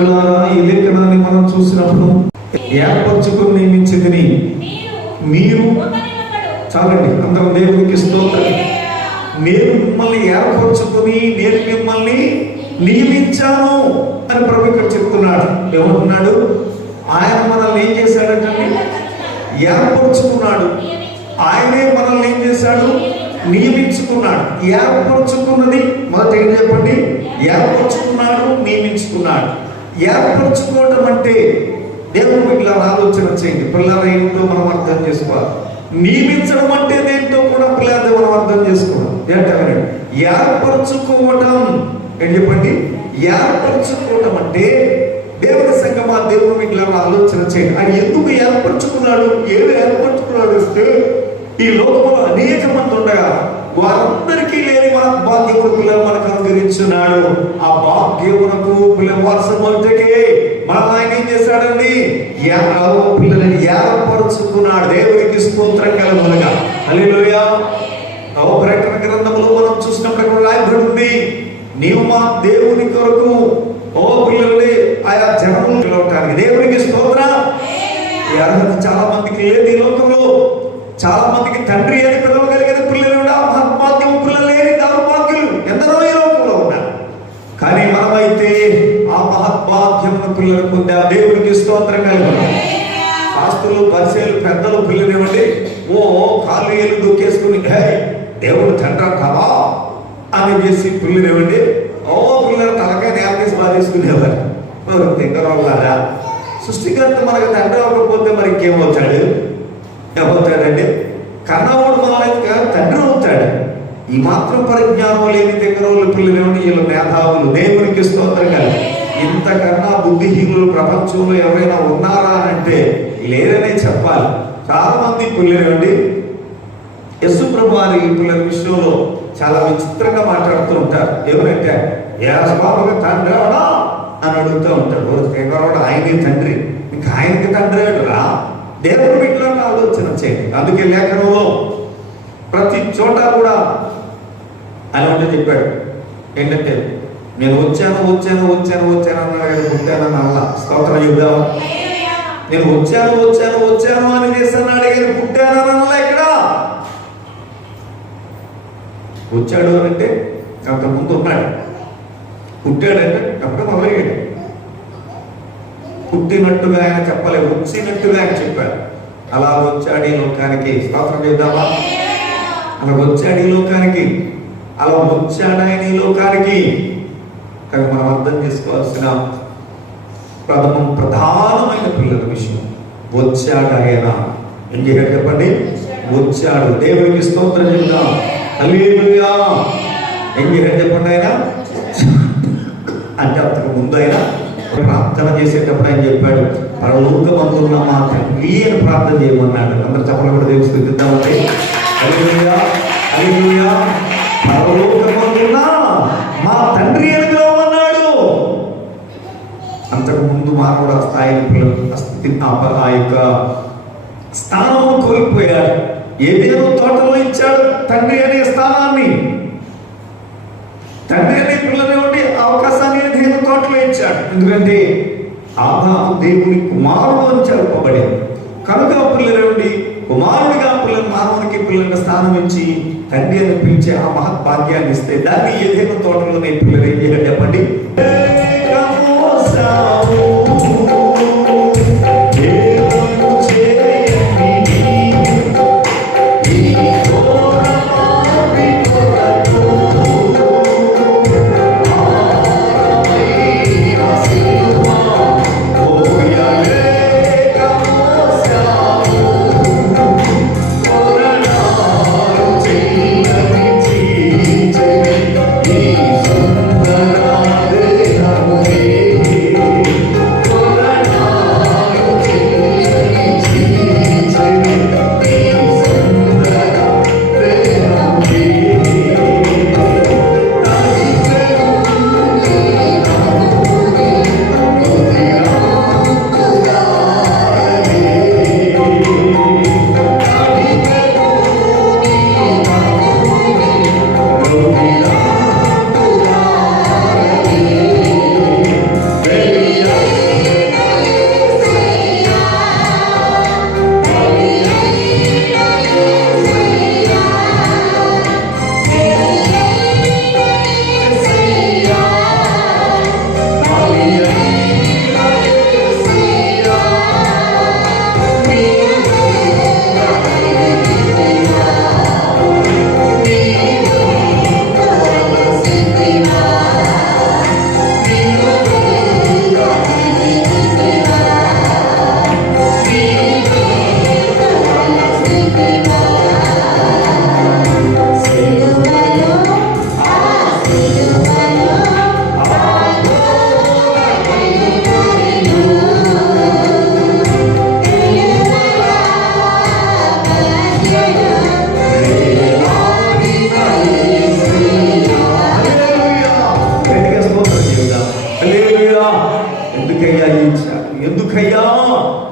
పిల్లరా ఈ మనం చూసినప్పుడు ఏర్పరచుకుని నియమించింది మీరు చాలండి. అందరం దేవునికి స్తోత్రం. నేను మిమ్మల్ని ఏర్పరచుకుని నేను మిమ్మల్ని నియమించాను అని ప్రభు ఇక్కడ చెప్తున్నాడు. ఏమంటున్నాడు? ఆయన మనల్ని ఏం చేశాడంటే? ఏర్పరచుకున్నాడు. ఆయనే మనల్ని ఏం చేశాడు? నియమించుకున్నాడు. ఏర్పరచుకున్నది మొదట ఏం చెప్పండి? ఏర్పరచుకున్నాడు నియమించుకున్నాడు. ఏర్పరచుకోవడం అంటే దేవుడు ఇట్లా ఆలోచన చేయండి. పిల్లల ఏంటో మనం అర్థం చేసుకోవాలి. నియమించడం అంటే దేంతో కూడా పిల్లలు మనం అర్థం చేసుకోవడం ఏంటంటే ఏర్పరచుకోవటం. ఏం చెప్పండి? ఏర్పరచుకోవడం అంటే దేవుని సంగమా దేవుడు ఇట్లా ఆలోచన చేయండి. ఆయన ఎందుకు ఏర్పరచుకున్నాడు? ఏమి ఏర్పరచుకున్నాడు ఇస్తే ఈ లోకంలో అనేక మంది ఉండగా వారందరికీ లేని మన భాగ్యముడు పిల్లలు మనకు అనుగ్రహించున్నాడు. ఆ భాగ్యమునకు పిల్లల మన ఆయన ఏం చేశాడండి? యాభో పిల్లలని ఏర్పరచుకున్నాడు. దేవుడికి స్తోత్రం కలగలుగా హల్లెలూయా. నవ ప్రకటన గ్రంథంలో మనం చూసినప్పుడు ఇక్కడ రాయబడి ఉంది. నీవు మా దేవుని కొరకు ఓ పిల్లల్ని ఆయా జనం పిలవటానికి దేవునికి స్తోత్రం. ఈ అర్హత చాలా మందికి లేదు ఈ లోకంలో. చాలా మందికి తండ్రి అని పిలవగలిగిన పిల్లలు కూడా మహత్వాద్యం పిల్లలు లేని దౌర్భాగ్యులు ఎందరో ఈ లోకంలో ఉన్నారు కానీ మనమైతే ఆ మహత్వాద్యమున పిల్లలు పొందే ఆ దేవుడికి స్తోత్రం కలుగుతాం శాస్త్రులు పరిశీలు పెద్దలు పిల్లలు ఓ కాళ్ళు ఏళ్ళు దొక్కేసుకుని హే దేవుడు తండ్రి అంటావా అని చేసి పిల్లలు ఓ పిల్లలు తలకాయ నేల బాధేసుకునేవారు బాధేసుకునేవారు తింగరోళ్ళారా సృష్టికర్త మనకు తండ్రి అవ్వకపోతే మరి ఇంకేమవుతాడు ఏమవుతాడండి కన్నవాడు మనకి తండ్రి అవుతాడు. ఈ మాత్రం పరిజ్ఞానం లేని దగ్గర పిల్లలు వీళ్ళు మేధావులు. దేవునికి స్తోత్రం కలిగి ఇంతకన్నా బుద్ధిహీనులు ప్రపంచంలో ఎవరైనా ఉన్నారా అంటే లేరనే చెప్పాలి. చాలా మంది పిల్లలు యశు ప్రభు వారి పిల్లల విషయంలో చాలా విచిత్రంగా మాట్లాడుతూ ఉంటారు. ఎవరంటే ఏ స్వామిగా తండ్రి అవడా అని అడుగుతూ ఉంటాడు ఎవరోడు ఆయనే తండ్రి. ఇంకా ఆయనకి తండ్రి రా దేవుడు బిడ్డలను ఆలోచన చేయండి అందుకే లేఖనంలో ప్రతి చోట కూడా ఆయన ఉంటే చెప్పాడు. ఏంటంటే నేను వచ్చాను వచ్చాను వచ్చాను వచ్చాను అన్నాడు పుట్టానని అల్లా. స్తోత్ర యుద్ధం నేను వచ్చాను వచ్చాను వచ్చాను అని చేస్తాను అడిగాను పుట్టానని అల్లా ఇక్కడ? వచ్చాడు అని అంటే అంతకుముందు ముందు ఉన్నాడు. పుట్టాడంటే అప్పుడు మొదలయ్యాడు. పుట్టినట్టుగా ఆయన చెప్పలేదు వచ్చినట్టుగా ఆయన చెప్పాడు. అలా వచ్చాడు ఈ లోకానికి. స్తోత్రం చేద్దామా అలా వచ్చాడు ఈ లోకానికి. అలా వచ్చాడు ఆయన ఈ లోకానికి. కానీ మనం అర్థం చేసుకోవాల్సిన ప్రథమం ప్రధానమైన పిల్లల విషయం. వచ్చాడు ఆయన. ఇంకెక్కడ చెప్పండి? వచ్చాడు. దేవునికి స్తోత్రం చెప్దాం. హల్లెలూయా. ఇంకెక్కడ చెప్పండి ఆయన? అంటే అంతకు ముందు ఆయన ప్రార్థన చేసేటప్పుడు ఆయన చెప్పాడు పరలోకమందున్న మా తండ్రి అని ప్రార్థన చేయమన్నాడు. అందరు చెప్పడం కూడా దేవుడు స్థితిద్దామంటే హల్లెలూయా. హల్లెలూయా. పరలోక అంతకు ముందు ఆ స్థాయిని ఆ యొక్క స్థానము కోల్పోయారు ఏదేదో తోటలో ఇచ్చాడు తండ్రి అనే స్థానాన్ని. తండ్రి అనే పిల్లలు ఉండి అవకాశాన్ని ఏదేదో తోటలో ఇచ్చాడు. ఎందుకంటే ఆదాము దేవుని కుమారుడు అని చెప్పబడింది. కనుక పిల్లలు ఉండి కుమారుడిగా పిల్లలు మానవునికి పిల్లలకు స్థానం ఇచ్చి తండ్రి అని పిలిచే ఆ మహత్భాగ్యాన్ని ఇస్తే దాన్ని ఏదైనా నేను పిల్లలు ఏం చేయాలి చెప్పండి?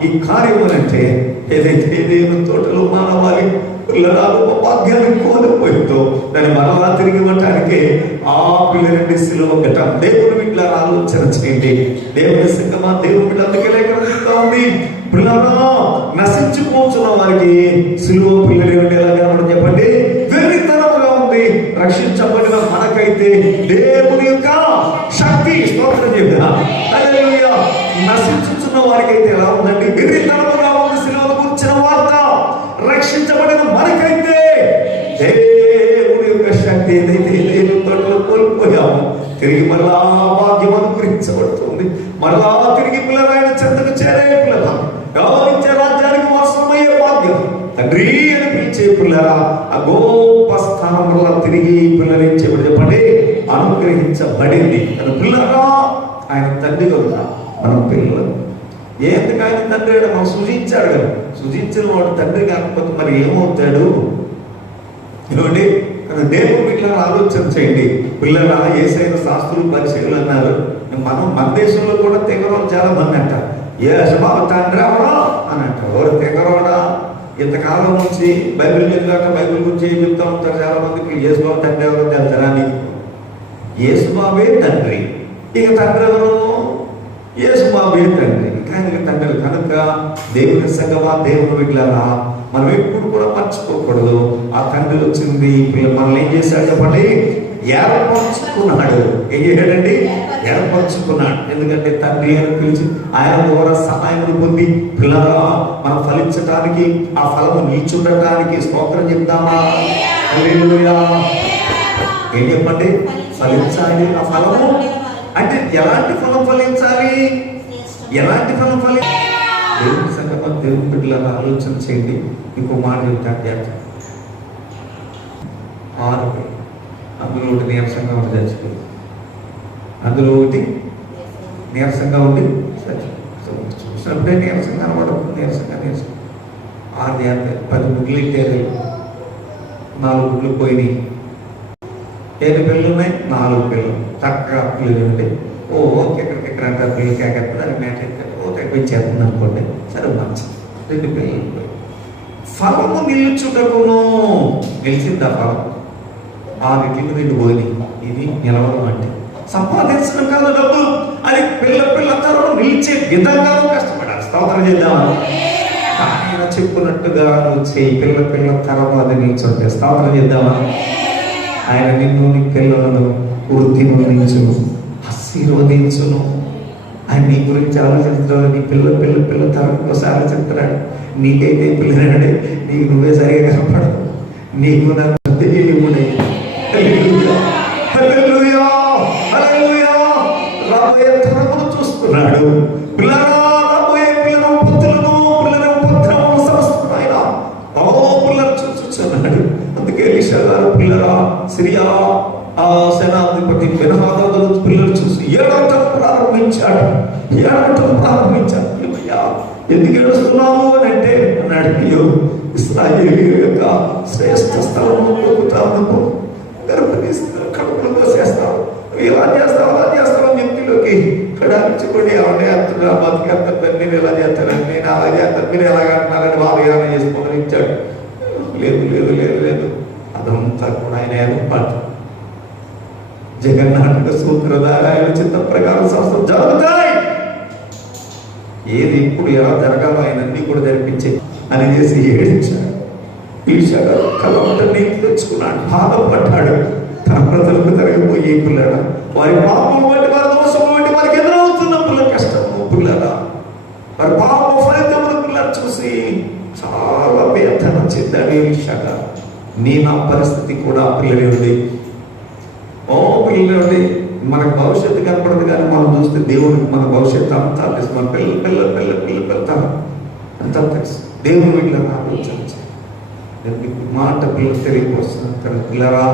ఈ కార్యం అంటే ఏదైతే ఏదేను తోటలో మానవాలి పిల్లరాలు ఉపాధ్యాయులు కోల్పోయిందో దాన్ని మరలా తిరిగి ఇవ్వటానికి ఆ పిల్లలండి సిలువ గట్టం దేవుని వీటిలో ఆలోచన చేయండి. దేవుని సంగమా దేవుని వీళ్ళు అందుకే లేఖ ఉంది. పిల్లరా నశించిపోతున్న వారికి సిలువ పిల్లలు మరలా తిరిగి పిల్లలైన చెంతకు చేరే పిల్లల గౌరవించే రాజ్యానికి వారసమయ్యే భాగ్యం. తండ్రి అని పిలిచే పిల్లరా ఆ గొప్ప స్థానం వల్ల తిరిగి పిల్లలించబడి చెప్పండి అనుగ్రహించబడింది. అని పిల్లరా ఆయన తండ్రి కనుక మనం పిల్లలు. ఎందుకు ఆయన తండ్రి అంటే మనం సృజించాడు కదా సృజించిన వాడు తండ్రి కాకపోతే మరి ఏమవుతాడు? ఏమండి? కానీ దేవుడు పిల్లలు ఆలోచన చేయండి. పిల్లల ఏసైన శాస్త్రులు పరిశీలన అన్నారు. మనం మన దేశంలో కూడా తెగరం చాలా మంది అంటారు. ఏ బాబు తండ్రి ఎవరో అని అంటారు. ఎవరు తెగరోడా? ఇంతకాలం నుంచి బైబిల్ చదివాక బైబిల్ గురించి చెప్తా ఉంటారు చాలా మందికి యేసు బాబు తండ్రి ఎవరో తెలుసరా నీకు? యేసుబాబే తండ్రి. ఇక తండ్రి ఎవరు? యేసుబాబే తండ్రి. కానీ తండ్రి కనుక దేవుని సంగమా దేవుని బిడ్డలారా మనం ఎప్పుడు కూడా మర్చిపోకూడదు. ఆ తండ్రి వచ్చింది మనల్ని ఏం చేశాడు చెప్పండి? ఏర్పరచుకున్నాడు. ఏం చేశాడండి? ఏర్పరచుకున్నాడు. ఎందుకంటే తండ్రి అని పిలిచి ఆయన ద్వారా సహాయం పొంది పిల్లరా మనం ఫలించడానికి ఆ ఫలము నీచుండటానికి స్తోత్రం చెప్తామా? ఏం చెప్పండి? ఫలించాలి ఆ ఫలము? అంటే ఎలాంటి ఫలం ఫలించాలి? ఎలాంటి ఫలం ఫలి? దేవుని సంగమం దేవుని బిడ్డలను ఆలోచన చేయండి. ఇంకో మాట చెప్తాను ఆరు పేరు. అందులో నీరసంగా ఉంటుంది చచ్చిపోయింది అందులో ఒకటి నీరసంగా ఉండి చూసినప్పుడే నీరసంగా అనబడదు నీరసంగా నీరసంగా. ఆరు యాభై పది ముగ్గులు ఇట్టారు నాలుగు ముగ్గులు పోయినాయి. ఏడు పిల్లలు ఉన్నాయి? నాలుగు పిల్లలు. చక్కగా పిల్లలు ఉండి ఓ ఓకే ఎక్కడికి ఎక్కడ అంటారు పిల్లలు కేకెత్తుంది అది మేట ఎత్తారు ఓ పెంచేస్తుంది అనుకోండి. సరే మంచిది. రెండు పిల్లలు పోయి ఫలము నిలుచుటకును. గెలిచింది ఆ ఫలం? ఆ ఆరిటికి రెండు పోయినాయి. ఇది నిలవడం అంటే సంపాదించడం కాదు డబ్బులు. అది పిల్ల పిల్ల తరం నిలిచే విధంగా కష్టపడాలి. స్తోత్రం చేద్దామా? ఆయన చెప్పున్నట్టుగా నువ్వు చేయి. పిల్ల పిల్ల తరం అది నిల్చుంటే స్తోత్రం చేద్దామా? ఆయన నిన్ను నీ పిల్లలను వృద్ధినందించును ఆశీర్వదించును. ఆయన నీ గురించి ఆలోచిస్తున్నాడు. నీ పిల్ల పిల్ల పిల్ల తరం కోసం ఆలోచిస్తున్నాడు నీకైతే పిల్లనాడే నీకు నువ్వే సరిగా కనపడదు నీకు నాకు పిల్లరా? సిరియా ఆ సేనాధిపతి బెనహాదాదులు పిల్లలు చూసి ఏడవటం ప్రారంభించాడు. ఏడవటం ప్రారంభించాడు. ఏమయ్యా? ఎందుకు ఏడుస్తున్నాము అని అంటే అన్నాడు అయ్యో ఇస్రాయేల్ యొక్క శ్రేష్ఠ స్థలంలో పొందుతాను గర్భనిస్తారు కడుపులో పోసేస్తావు ఇలా చేస్తావు? అలా చేస్తావు? అని వ్యక్తిలోకి కడాయించుకొని ఎవరిని అంటున్నా బతికేస్తాను నేను ఇలా చేస్తానని నేను అలా చేస్తాను? మీరు ఎలాగ అంటున్నారని వాళ్ళు ఏమైనా చేసుకోమని ఇచ్చాడు లేదు లేదు లేదు లేదు. అదంతా కూడా ఆయన ఏర్పాటు జగన్నాటక సూత్రధార ఆయన చిత్త ప్రకారం సంస్థలు జరుగుతాయి. ఏది ఇప్పుడు ఎలా జరగాలో ఆయన అన్ని కూడా జరిపించే అని చేసి ఏడించాడు. ఈశాడు కలవట నీకు తెచ్చుకున్నాడు. బాధపడ్డాడు తన ప్రజలకు జరగబోయే పిల్లడ? వారి పాపం బట్టి వారి దోషం బట్టి వారికి ఎదురవుతున్న పిల్ల కష్టము పిల్లల వారి పాప ఫలితమును పిల్లలు చూసి చాలా వేదన చెందాడు ఈశాక నీ నా పరిస్థితి కూడా పిల్లలే ఉంది ఓ పిల్లలు మనకు భవిష్యత్తు కనపడదు కానీ మనం చూస్తే దేవుడికి మన భవిష్యత్తు అంతా తెలుసు. మన పిల్ల పిల్ల పిల్ల పిల్ల పిల్లతారు అంతా తెలుసు. దేవుని వీటిలో ఆలోచించి మాట పిల్ల తెలియకొస్తున్న పిల్లరా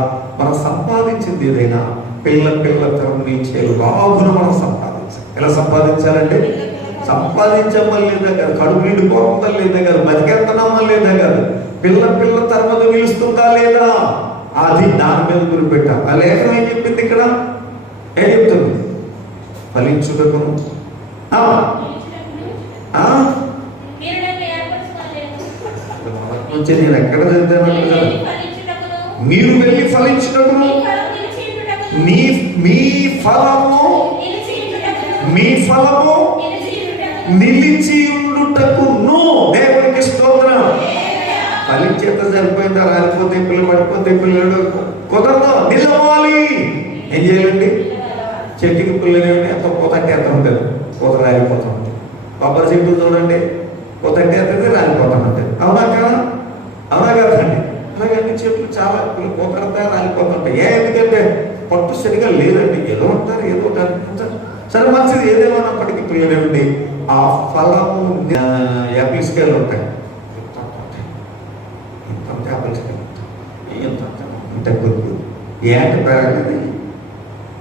మనం సంపాదించింది ఏదైనా పిల్ల పిల్ల తరం నుంచి బాగున మనం సంపాదించాలి. ఎలా సంపాదించాలంటే? సంపాదించమని లేదా కాదు కడుపు నిండుకోవడం లేదా కాదు బతికెత్తనమ్మని లేదా కాదు పిల్ల పిల్ల తరమదు నిలుస్తుందా లేదా? అది దాని మీద గురిపెట్టాం. ఆ లేఖనం ఏం చెప్పింది ఇక్కడ? ఏం చెప్తుంది? ఫలించుటకును. ఆ, ఆ, నుంచి నేను ఎక్కడ చదివాను కదా మీరు వెళ్ళి ఫలించినప్పుడు మీ మీ ఫలము మీ ఫలము నిలిచి ఉండుటకు దేవునికి స్తోత్రం. ఫలించేత సరిపోయిందా? రాలిపోతే పిల్లలు పడిపోతే పిల్లలు కుదరదు నిలవాలి. ఏం చేయాలండి? చెట్టుకి పిల్లలు ఎంత పోతంటే ఎంత ఉంటుంది పూత రాలిపోతూ ఉంటుంది. కొబ్బరి చెట్టు చూడండి పోతంటే ఎంత రాలిపోతూ ఉంటుంది. అవునా కదా? అవునా కదండి? అలాగే చెట్లు చాలా పోతాడతా రాలిపోతుంటాయి ఏ ఎందుకంటే పట్టు సరిగా లేదండి. ఏదో ఉంటారు? ఏదో ఒకటి సరే మంచిది. ఏదేమన్నప్పటికీ పిల్లలేండి ఆ ఫలము ఆ, యాపిల్స్ కాయలు ఉంటాయి. యాపిల్స్ కాయలు ఎంత ఉంటాయి? ఇంత కొద్ది ఏంటి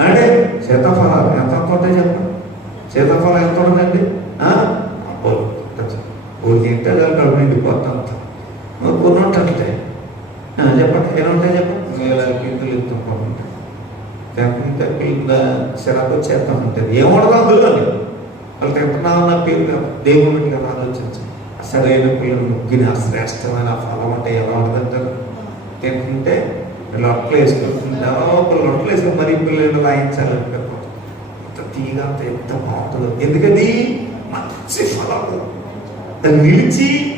అంటే సీతాఫలాలు. ఎంత ఉంటాయి చెప్పండి సీతాఫలం ఎంత ఉంటుందండి? అబ్బో, కలుపు నిండిపోతాం కొన్ని ఉంటుంటాయి ఆ, చెప్పండి. ఏముంటాయి చెప్పండి ఎత్తుకుంటూ ఉంటాయి. తెప్పి తెప్పి సిరకు వచ్చేస్తా ఉంటుంది. ఏమడదు అందులో వాళ్ళు తింటున్నావు నా పేరు దేవుని ఇట్లా ఆలోచించండి సరైన పిల్లలు ముగ్గిన శ్రేష్టమైన ఫలం అంటే ఎలా ఉంటుందంటారు? తింటుంటే లొట్టలు వేసుకుంటుంది లోపల లొట్టలు వేసుకుని మరీ పిల్లలు రాయించాలంటే ఎంత తీగ అంత ఎంత బాగుంటుందో. ఎందుకది? మంచి ఫలం. దాన్ని నిలిచి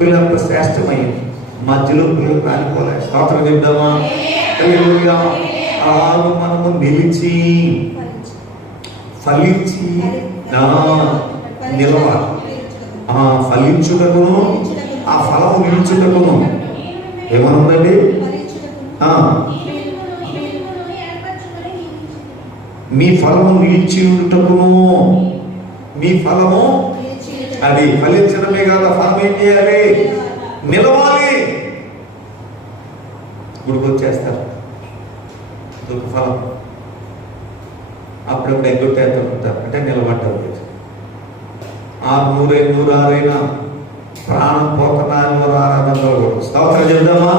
పిల్లలంత శ్రేష్టమైంది మధ్యలో పిల్లలు రాలిపోలే. స్తోత్రం చెప్దామా. అలాగ మనము నిలిచి ఫలించి. ఆ, నిలవాలి ఆ ఫలించుటకును ఆ ఫలం నిలుచుటకును ఏమనుందండి? ఆ, మీ ఫలము నిలిచి ఉండుటకును మీ ఫలము అది ఫలించడమే కాదు ఫలం ఏం చేయాలి? నిలవాలి. గుడికొచ్చేస్తారు. దుఃఖ ఫలం. అప్పుడప్పుడు ఎగ్గొట్టేస్తూ ఉంటారు. అంటే నిలబడ్డారు ఆ నూరే నూరారైన ప్రాణం పోతనాలు ఆరాధనలో కూడా. స్తోత్రం చెప్దామా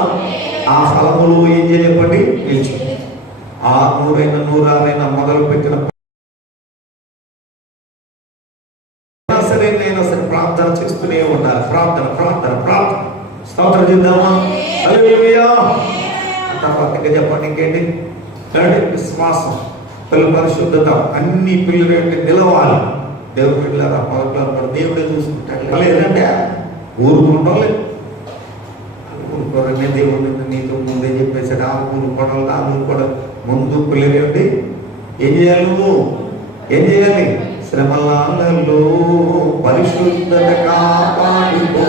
ఆ ఫలములు ఏం చేయప్పండి నిలిచి ఆ నూరైన నూరారైన మొదలు పెట్టిన సరే నేను సరే ప్రార్థన చేస్తూనే ఉండాలి. ప్రార్థన ప్రార్థన ప్రార్థన. స్తోత్రం చేద్దామా తర్వాత ఇంకా చెప్పండి ఇంకేంటి? విశ్వాసం. పిల్ల పరిశుద్ధత అన్ని పిల్లలు యొక్క నిలవాలి. దేవుడు పిల్లల పదకొండు దేవుడే చూసుకుంటాడు. లేదంటే ఊరుకుంటాం లేదు ఊరుకోరనే దేవుడు నీతో ముందే చెప్పేసాడు ఆ ఊరుకోవడం ఆ ఊరుకోవడం. ముందు పిల్లలు ఏంటి? ఏం చేయాలి నువ్వు? ఏం చేయాలి? శ్రమలలో పరిశుద్ధత కాపాడుకో.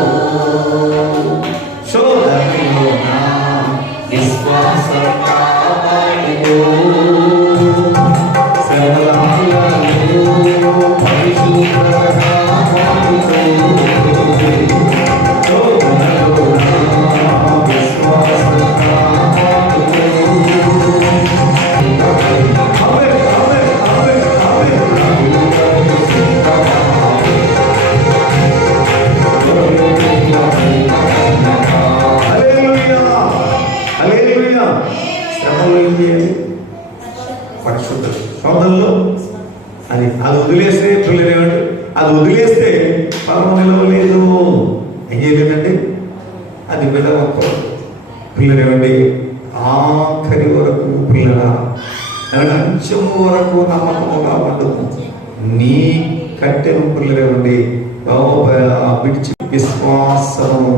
శోధనలోన? విశ్వాస కాపాడుకో. పిల్లలేమండి ఆఖరి వరకు పిల్లల? అంచం వరకు నమ్మకముగా ఉండదు నీ కట్టెను పిల్లలేమండి విడిచి విశ్వాసము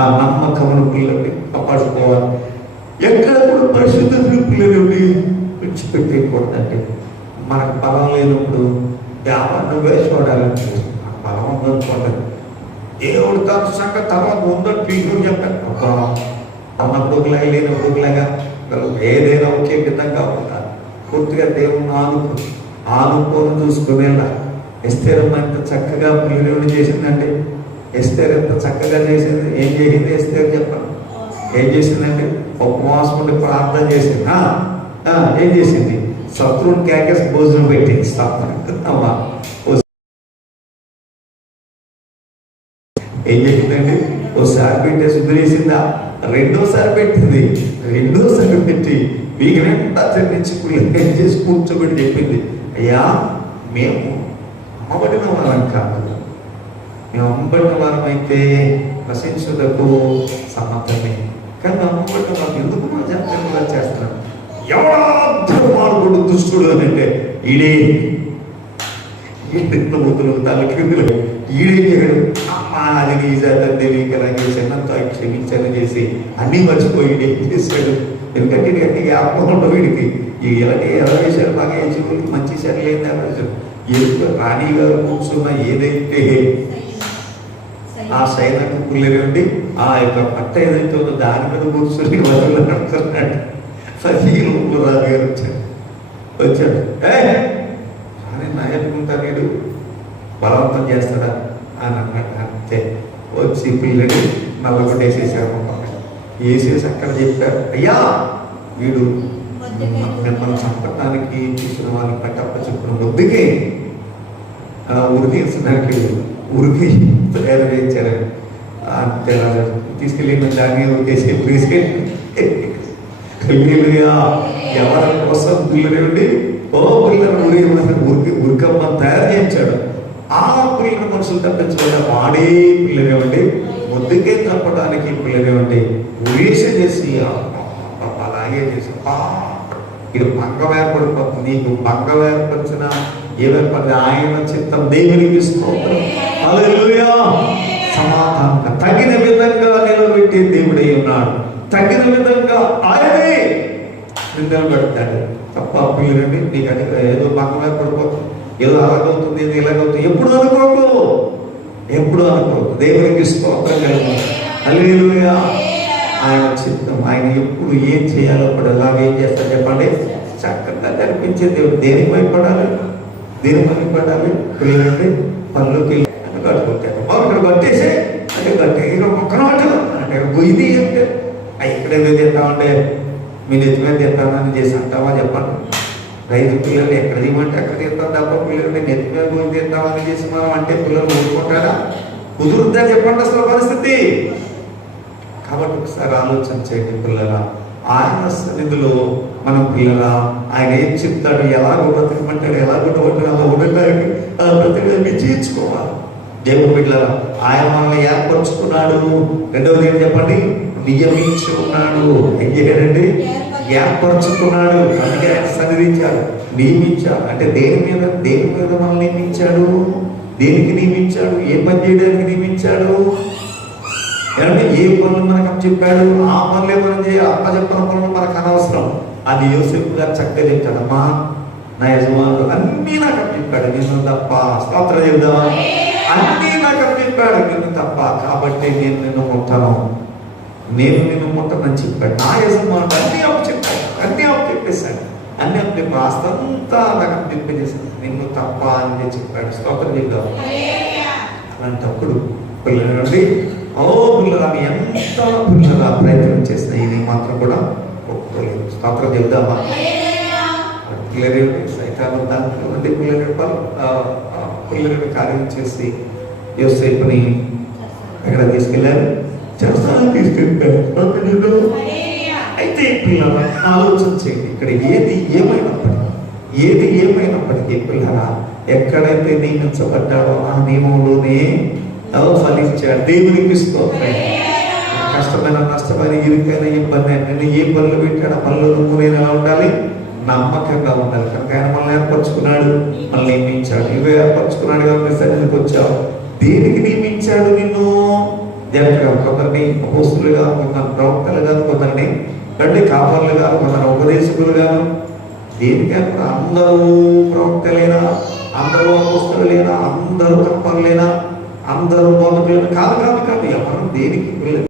ఆ నమ్మకమును పిల్లలు కాపాడుకోవాలి. ఎక్కడ కూడా పరిశుద్ధతను పిల్లలు విడిచిపెట్టేయకూడదండి మనకు బలం లేనప్పుడు ఎవరిని వేసి చూడాలంటే బలం ఉందనుకోండి. దేవుడు తన సంగతి తర్వాత ఉందని పీకులు చెప్పాను అబ్బా లేని లేనప్పుడులాగా ఏదైనా ఒకే విధంగా ఉంటా పూర్తిగా దేవుని ఆనుకుని ఆనుకోని చూసుకునేలా ఎస్తేరమ్మ ఎంత చక్కగా పిల్లలు చేసిందంటే ఎస్తేర్ ఎంత చక్కగా చేసింది? ఏం చేసింది ఎస్తేర్ చెప్పండి. ఏం చేసిందంటే ఉపవాసం ఉండి ప్రార్థన చేసింది. ఏం చేసింది? శత్రువుని కేకేసి భోజనం పెట్టింది. అమ్మా ఒకసారి పెట్టేసి వదిలేసిందా రెండోసారి పెట్టింది రెండోసారి పెట్టి వీకి నిండా చెల్లించి ఏం చేసి కూర్చోబెట్టి చెప్పింది. అయ్యా మేము అమ్మబడిన వారం కాదు. మేము అమ్మబడిన వారం అయితే నశించుటకు సమర్థమే కానీ అమ్మబడిన నాకు ఎందుకు మా జాతకంగా చేస్తున్నాం? ఎవరు దుర్మార్గుడు దుష్టుడు అని అంటే ఈడే. ఈడిన ముద్దులు తల క్రిందులు ఈడే అమ్మా అది నీ జాతం నాకు చేసినంత క్షమించని చేసి అన్నీ మర్చిపోయి ఏం చేశాడు. ఎందుకంటే ఇది అన్ని జ్ఞాపకం ఉండవు వీడికి. ఈ ఇలాంటి ఎలా వేశారు బాగా ఏ చెవులకి మంచి సరిలేదు అన్నారు ఎందుకు రాణి గారు కూర్చున్న ఏదైతే ఆ సైనిక పుల్లిరండి ఆ యొక్క పట్ట ఏదైతే ఉందో దాని మీద కూర్చొని వదిలి నడుతున్నాడు సజీలు రాజు గారు వచ్చాడు. వచ్చాడు ఏ అని నాయకుకుంటా నేడు బలవంతం చేస్తాడా? అని అన్నాడు. అంతే. వచ్చి పిల్లని నల్లగొట్టేసేసారు వేసేసి అక్కడ చెప్పారు అయ్యా వీడు మిమ్మల్ని చంపడానికి చూసిన వాళ్ళని పట్టప్ప చెప్పిన వద్దుకే ఉరి తీర్చడానికి ఉరికి తయారు చేయించారు అంతే తీసుకెళ్ళి దాన్ని చేసి తీసుకెళ్ళి ఎవరి కోసం పిల్లలేండి ఓ పిల్లలు ఉరి ఉరికి ఉరికమ్మ తయారు చేయించాడు. ఆ పిల్లల మనుషులు తప్పించకుండా వాడే పిల్లనేవండి ముద్దుకే తప్పడానికి పిల్లనేవండి వేష చేసి అలాగే చేసి ఇది భంగం ఏర్పడిపోతుంది. నీకు భంగం ఏర్పరిచిన ఏమేర్పడి ఆయన చిత్తం దేవునికి స్తోత్రం. సమాధానంగా తగిన విధంగా నిలబెట్టే దేవుడై ఉన్నాడు. తగిన విధంగా ఆయనే నిలబెడతాడు తప్ప పిల్లలండి నీకు అది ఏదో భంగం ఏర్పడిపోతుంది. ఏదో అలాగవుతుంది ఏదో ఇలాగవుతుంది ఎప్పుడు అనుకోకు. ఎప్పుడు అనుకోకు. దేవునికి స్తోత్రం కలుగు హల్లెలూయా. ఆయన చిత్తం ఆయన ఎప్పుడు ఏం చేయాలో అప్పుడు ఎలాగేం ఏం చెప్పండి. చక్కగా కనిపించే దేవుడు. దేనికి భయపడాలి? దేనికి భయపడాలి? పిల్లలంటే పనులకి కట్టుకుంటారు అక్కడ ఇక్కడ కట్టేసే. అంటే కట్టే ఒక్క అంటే ఇది అంటే ఇక్కడ ఏదో తింటామంటే మీ నెత్తి మీద తింటానని చేసి అంటావా చెప్పండి. రైతు పిల్లల్ని ఎక్కడ తీయమంటే అక్కడ తీస్తాం తప్ప పిల్లలు నెత్తి మీద పోయి తీస్తామని చేసి మనం అంటే పిల్లలు ఊరుకుంటారా కుదురుద్దా చెప్పండి అసలు పరిస్థితి? కాబట్టి ఒకసారి ఆలోచన చేయండి పిల్లల ఆయన సన్నిధిలో మనం పిల్లల ఆయన ఏం చెప్తాడు ఎలా బ్రతకమంటాడు ఎలా ఉండమంటాడు అలా ఉండటానికి అలా బ్రతికి విజయించుకోవాలి దేవుడు పిల్లల ఆయన మనల్ని ఏర్పరచుకున్నాడు. రెండవది ఏం చెప్పండి? నియమించి ఉన్నాడు. ఏం చేయాడండి ఏర్పరచుకున్నాడు అందుకే ఆయన సన్నిధించాడు. నియమించాడు. అంటే దేని మీద దేని మీద మనల్ని నియమించాడు? దేనికి నియమించాడు? ఏ పని చేయడానికి నియమించాడు? ఏమంటే ఏ పనులు మనకు చెప్పాడు? ఆ పనులే మనం చేయాలి. అప్ప చెప్పిన పనులు మనకు అనవసరం. అది యోసేపు గారు చక్కగా చెప్తాడమ్మా నా యజమానుడు అన్నీ నాకు చెప్పాడు. నేను తప్ప స్తోత్రం చెప్దామా? అన్నీ నాకు చెప్పాడు. నేను తప్ప. కాబట్టి నేను నిన్ను ముట్టను నేను నిన్ను ముట్టనని చెప్పాడు. నా యజమానుడు అన్నీ అప్పు చెప్పాడు. అన్నీ అప్పు చెప్పేశాడు. అన్ని అప్పు చెప్పి ఆస్తంతా నాకు చెప్పేసాడు నిన్ను తప్ప అని చెప్పాడు. స్తోత్రం చెప్దాం. అలాంటప్పుడు పిల్లలండి ఓ పిల్లల ఎంత పిల్లల ప్రయత్నం చేసిన ఇది మాత్రం కూడా ఒప్పుకోలేదు. స్తోత్రం చెప్దామా? పిల్లలు సైతాలు దాంట్లో అంటే పిల్లలు పిల్లలను కార్యం చేసి యోసేపుని ఎక్కడ తీసుకెళ్ళారు? చేస్తాను. తీసుకెళ్తారు అయితే పిల్లల ఆలోచన చేయండి ఇక్కడ ఏది ఏమైనప్పటికీ ఏది ఏమైనప్పటికీ పిల్లల ఎక్కడైతే నియమించబడ్డాడో ఆ నియమంలోనే ఫలించాడు దేవునికి స్తోత్రం. కష్టమైన నష్టమైన ఇరుకైన ఇబ్బంది నేను ఏ పనులు పెట్టాడు? పనులు నువ్వు నేను ఎలా ఉండాలి? నమ్మకంగా ఉండాలి. కనుక ఆయన మనల్ని ఏర్పరచుకున్నాడు. మనల్ని నియమించాడు. నువ్వు ఏర్పరచుకున్నాడు కాబట్టి సన్నిధికి వచ్చావు. దేనికి నియమించాడు నిన్ను? అధ్యాపకులుగా కొందరిని అపోస్తులుగా కొందరు ప్రవక్తలుగా కొందరిని రండి కాపర్లుగా కొందరు ఉపదేశకులుగా దేనికైనా అందరూ ప్రవక్తలేనా అందరూ అపోస్తులేనా అందరూ కప్పర్లేనా అందరూ బోధకులేనా కాదు కాదు కాదు. ఎవరు దేనికి వెళ్ళ-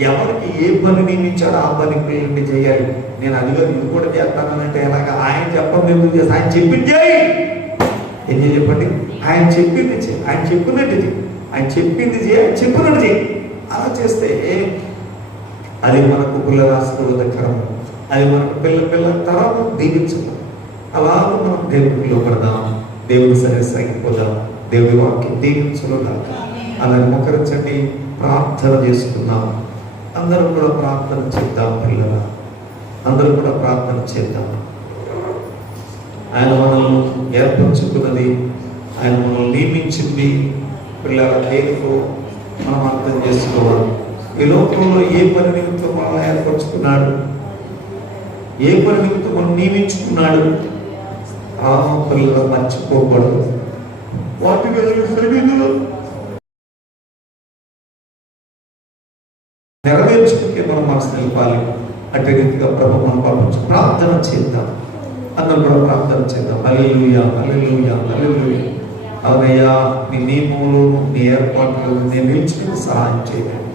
ఎవరికి ఏ పని నియమించాడో ఆ పని పిల్లల్ని చేయాలి. నేను అదిగా ఇది కూడా చేస్తానంటే ఎలాగ? ఆయన చెప్పండి ఎందుకు చేస్తా? ఆయన చెప్పింది చేయి. ఏం చెప్పండి? ఆయన చెప్పింది చేయి ఆయన చెప్పినట్టు చేయి ఆయన చెప్పింది చేయి ఆయన చెప్పినట్టు చేయి అలా చేస్తే అది మనకు పిల్లల తరము అది మనకు పిల్ల పిల్ల తరము దీవించదు. అలా మనం దేవుడికి లోపడదాం దేవుడి సరే సాగిపోదాం. దేవుడి వాక్యం దీవించలో అలా మొకరించండి. ప్రార్థన చేసుకుందాం. అందరూ కూడా ప్రార్థన చేద్దాం పిల్లల అందరూ కూడా ప్రార్థన చేద్దాం. ఆయన మనల్ని ఏర్పరచుకున్నది ఆయన మనల్ని నియమించింది పిల్లల దేనికో మనం అర్థం చేసుకోవాలి. ఈ లోకంలో ఏ పని నిమిత్తం మనం ఏర్పరచుకున్నాడు? ఏ పని నిమిత్తం మనం నియమించుకున్నాడు? ఆ పిల్లలు మర్చిపోకూడదు. వాటి సరిహద్దులు నెరవేర్చుకుంటే మనం మనసు నిలపాలి అటు రీతిగా ప్రభు మనం పంపించు ప్రార్థన చేద్దాం. అందరం కూడా ప్రార్థన చేద్దాం. అల్లెలుయా అల్లెలుయా అల్లెలుయా అవునయ్యా నీ నియమములు నీ ఏర్పాట్లు నేను నిలిచి సహాయం చేయండి